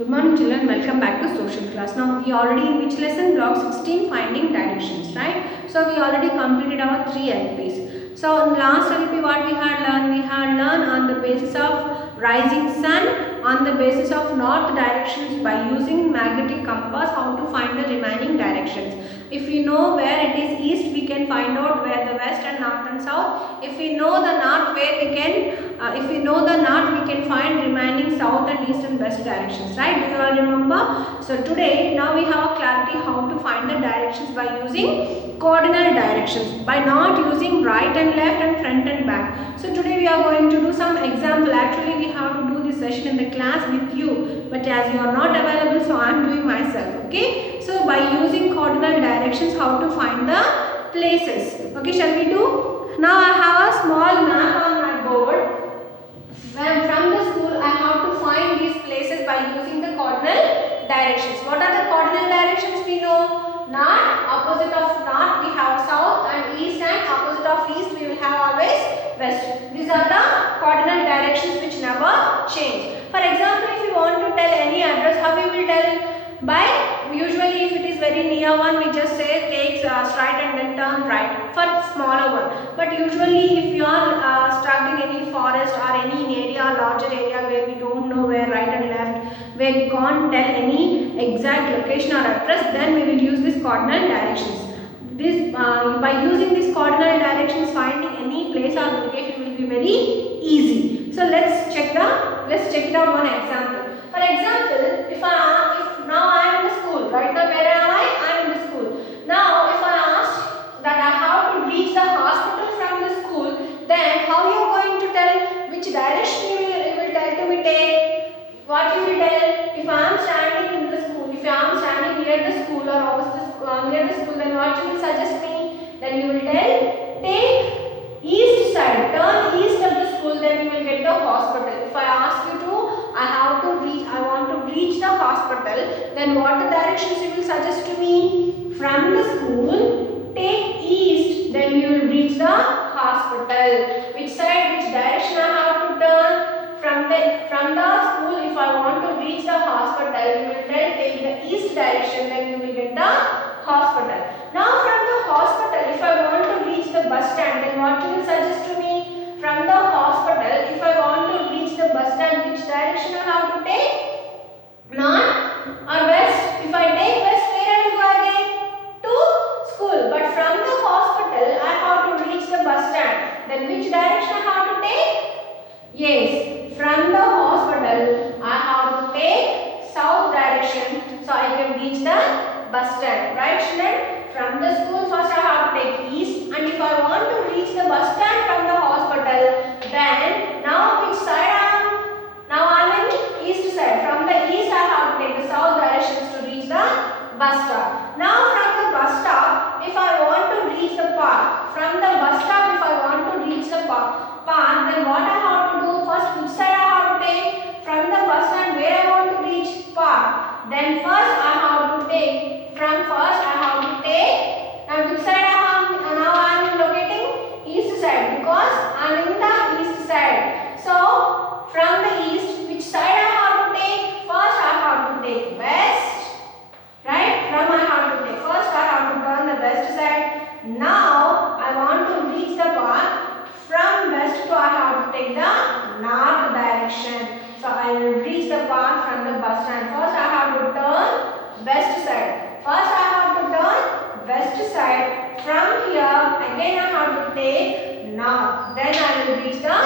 Good morning children, welcome back to social class. Now we already in which lesson? Block 16, finding directions, right? So we already completed our 3 LPs. So in last LP what we had learned? We had learned on the basis of rising sun, on the basis of north directions by using magnetic compass how to find the remaining directions. If we know where it is east, we can find out where the west and north and south. If we know the north, we can find remaining south and east and west directions, right? Do you all remember? So today, now we have clarity how to find the directions by using cardinal directions, by not using right and left and front and back. So today we are going to do some example. Actually, we have to do this session in the class with you, but as you are not available, so I am doing myself, okay? So by using cardinal directions, how to find the places. Okay, shall we do? Now I have a small map on my board. When from the school, I have to find these places by using the cardinal directions. What are the cardinal directions we know? North, opposite of north we have south, and east, and opposite of east we will have always west. These are the cardinal directions which never change. For example, if you want to tell any address, how we will tell? By usually if it is very near one, we just say take straight and then turn right for smaller one. But usually if you are stuck in any forest or any area, larger area where we don't know where right and left, where we can't tell any exact location or address, then we will use this cardinal directions. This by using these cardinal directions, finding any place or location will be very easy. So let's check it out one example. For example, if now I am in the school, right now where am I? I am in the school. Now if I ask that I have to reach the hospital from the school, then how you are going to tell which direction you will tell to me take? What you will tell? If I am standing in the school, if I am standing near the school or opposite near the school, then what you will suggest me? Then you will tell take east side, turn east of the school, then you will get the hospital. If I ask you to, I want to reach the hospital, then what directions you will suggest to me? From the school, take east, then you will reach the hospital. Which side, which direction I have to turn? From the school, if I want to reach the hospital, you will then take the east direction, then you will get the hospital. Now from the hospital, if I want to reach the bus stand, then what you will suggest to me? From the hospital, if I want to reach the bus stand, which direction I have to take? North or west? If I take west, where I will go again? To school. But from the hospital, I have to reach the bus stand. Then which direction I have to take? Yes, from the hospital, I have to take south direction, so I can reach the bus stand. Right, children? From the school, first I have to take east, and if I want to reach the bus stand from the hospital, then now which side I am? Now I am in east side. From the east, I have to take the south directions to reach the bus stop. Now from the bus stop, if I want to reach the park, from the bus stop, if I want to reach the park, then what I have to do? First, which side I have to take? From the bus stand, where I want to reach? Park. Then first I have to take. From first I have to take. Now which side I have? Now I am locating east side because I am in the east side. So from the east, which side I have to take? First I have to take west. Right? From I have to take. First I have to turn the west side. Now I want to reach the park. From west to I have to take the north direction. So I will reach the park from the bus stand. First I have to turn west side. First I have to turn west side. From here again I have to take north. Then I will reach the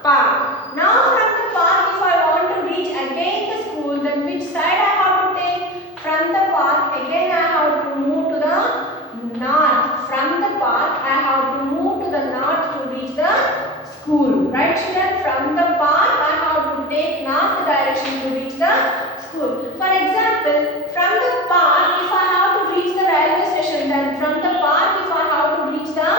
park. Now from the park, if I want to reach again the school, then which side I have to take? From the park again I have to move to the north. From the park I have to move to the north to reach the school. Right, children? From the park I have to take north direction to reach the school. For example, from the park, if I have to reach the railway station, then from the park, if I have to reach the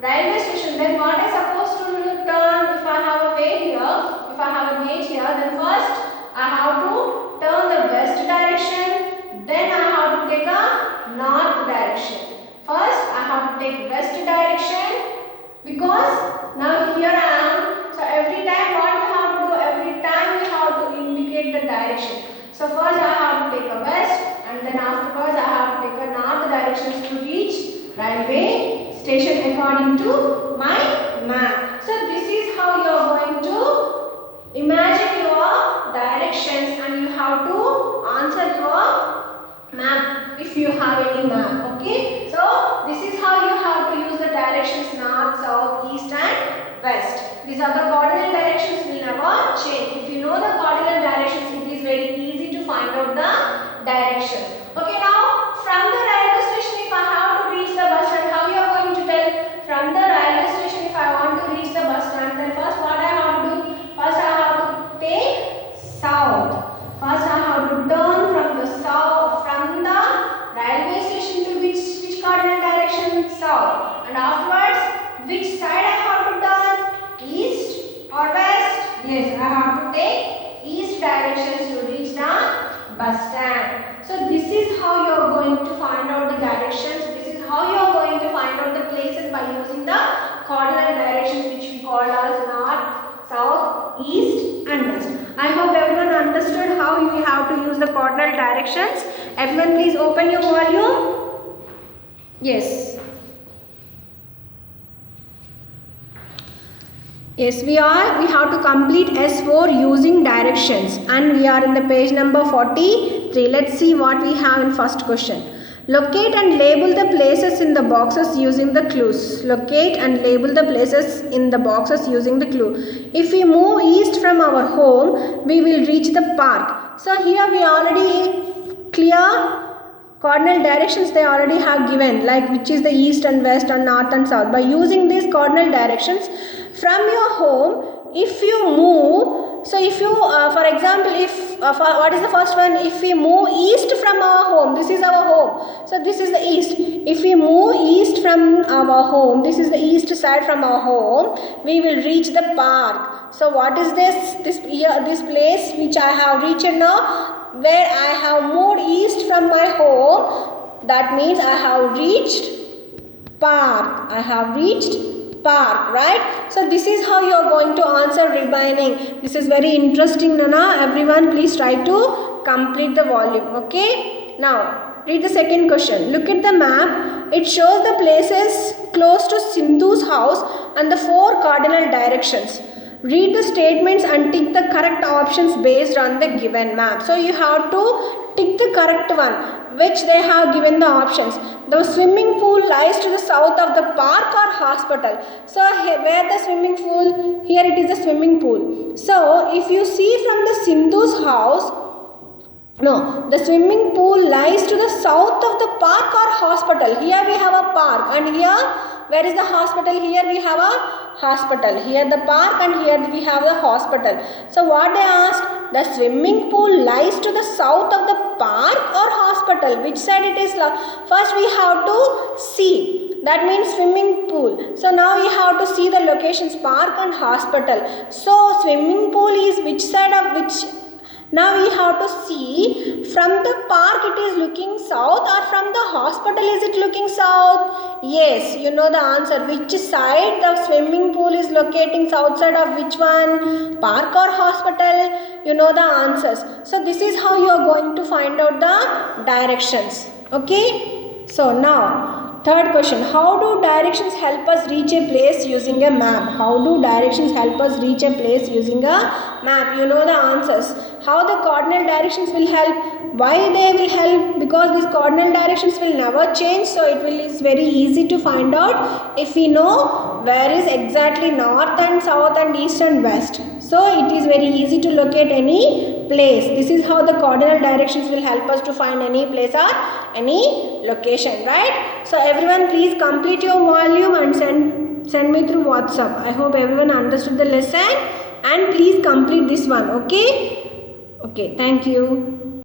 railway station, then what I supposed to turn? If I have a way here, if I have a gate here, then first I have to turn the west direction, then I have to take a north direction. First I have to take west direction because now here I am. So every time what you have to do? Every time you have to indicate the direction. So first I have to take a west, and then afterwards I have to take a north directions to reach railway station according to my map. So this is how you are going to imagine your directions, and you have to answer your map if you have any map. Okay, so this is how you have to use the directions north, south, east and west. These are the cardinal directions, will never change. If you know the cardinal directions, it is very easy to find out the directions. Okay, now from the railway station, if I have to reach the bus stand, how you are going to tell? From the railway station, if I want to reach the bus stand, then first what I have to do? First I have to take south. First I have to turn from the south, from the railway station to which cardinal direction? South. And afterwards, which side I have to turn? East or west? Yes, I have to take east directions to reach the bus stand. So this is how you are going to find out the directions. This is how you are going to find out the places by using the cardinal directions, which we call as north, south, east and west. I hope everyone understood how you have to use the cardinal directions. Everyone please open your volume. Yes. Yes, we have to complete S4 using directions, and we are in the page number 43. Let's see what we have in first question. Locate and label the places in the boxes using the clues. Locate and label the places in the boxes using the clue. If we move east from our home, we will reach the park. So here we already clear cardinal directions they already have given, like which is the east and west and north and south. By using these cardinal directions from your home, if you move, so if you for example, if what is the first one? If we move east from our home, this is our home, so this is the east. If we move east from our home, this is the east side from our home, we will reach the park. So what is this place which I have reached now? Where I have moved east from my home, that means I have reached park. I have reached park, right? So this is how you are going to answer remaining. This is very interesting, Nana. Everyone please try to complete the volume. Okay, now read the second question. Look at the map. It shows the places close to Sindhu's house and the 4 cardinal directions. Read the statements and tick the correct options based on the given map. So you have to tick the correct one, which they have given the options. The swimming pool lies to the south of the park or hospital. So where the swimming pool? Here it is the swimming pool. So if you see from the Sindhu's house, no, the swimming pool lies to the south of the park or hospital. Here we have a park, and here where is the hospital? Here we have a hospital. Here the park, and here we have the hospital. So what they asked? The swimming pool lies to the south of the park or hospital. Which side it is? First we have to see. That means swimming pool. So now we have to see the locations park and hospital. So swimming pool is which side of which? Now we have to see from the park it is looking south, or from the hospital is it looking south? Yes, you know the answer. Which side the swimming pool is locating? South side of which one? Park or hospital? You know the answers. So this is how you are going to find out the directions. Okay. So now third question. How do directions help us reach a place using a map? How do directions help us reach a place using a map? You know the answers. How the cardinal directions will help? Why they will help? Because these cardinal directions will never change. So it is very easy to find out if we know where is exactly north and south and east and west. So it is very easy to locate any place. This is how the cardinal directions will help us to find any place or any location, right? So everyone please complete your volume and send me through WhatsApp. I hope everyone understood the lesson, and please complete this one. Okay. Okay, thank you.